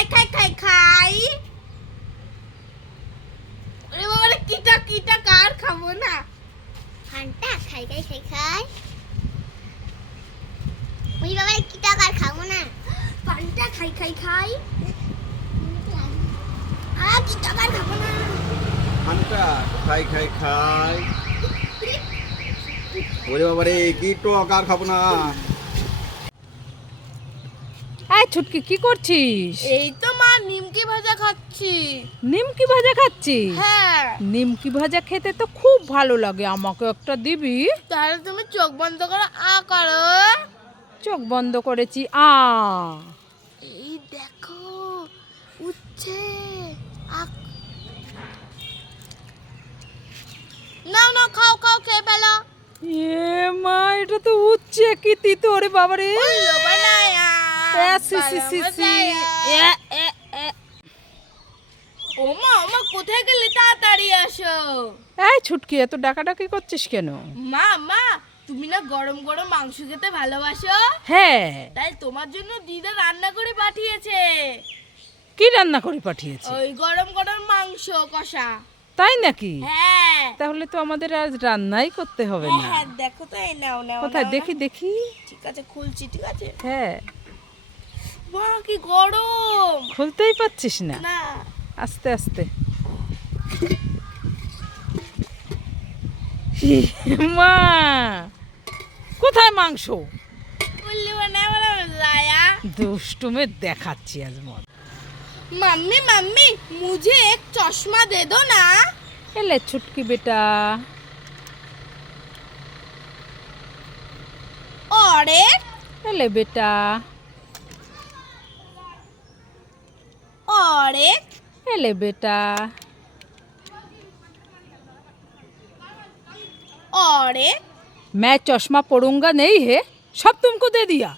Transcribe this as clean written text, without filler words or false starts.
খাই খাই খাই খাই। ওরে বাবা রে, কিটা কিটা কার খাবো না। ফান্টা খাই খাই খাই খাই। ওই বাবা রে, কিটা কার খাবো না। ফান্টা খাই খাই খাই। কিটা কার খাবো না। ফান্টা খাই খাই খাই। ওরে বাবা রে, কি টক আর খাবো না। এই ছুটকি কি করছিস? এই তো মা নিমকি ভাজা খাচ্ছি। নিমকি ভাজা খাচ্ছিস? হ্যাঁ। নিমকি ভাজা খেতে তো খুব ভালো লাগে, আমাকে একটা দিবি? তাহলে তুমি চোখ বন্ধ করে করো। চোখ বন্ধ করেছি এই দেখো উঠছে। নাও নাও, খাও খাও, খেয়ে ফেলো। এ মা, এটা তো উচ্ছে কি তিতো রে বাবা রে। উল্লু বানায়া, সি সি সি সি। ও মা কোথায় গেলে, তাড়াতাড়ি আসো। এই ছুটকি, এত ডাকাডাকি করছিস কেন? মা তুমি না গরম গরম মাংস খেতে ভালোবাসো। হ্যাঁ। তাই তোমার জন্য দিদা রান্না করে পাঠিয়েছে। কি রান্না করে পাঠিয়েছে? ওই গরম গরম মাংস কষা। তাই নাকি? হ্যাঁ তাহলে তো আমাদের আজ রান্নাই করতে হবে না। হ্যাঁ, দেখো তো, এই নাও নাও কোথায় নাও, দেখি নাও। দেখি। ঠিক আছে, খুলছি, ঠিক আছে। হ্যাঁ, মা কি গরম। খুলতেই পাচ্ছিস না। না আস্তে আস্তে। মা, কোথায় মাংস? উল্লু বানায়া। দুষ্টুমে দেখাচ্ছি আজ মত। मम्मी मुझे एक चश्मा दे दो ना। এলে ছুটকি বেটা। और एक এলে বেটা। और एक এলে বেটা। और एक। मैं चश्मा पढ़ूंगा नहीं है, सब तुमको दे दिया।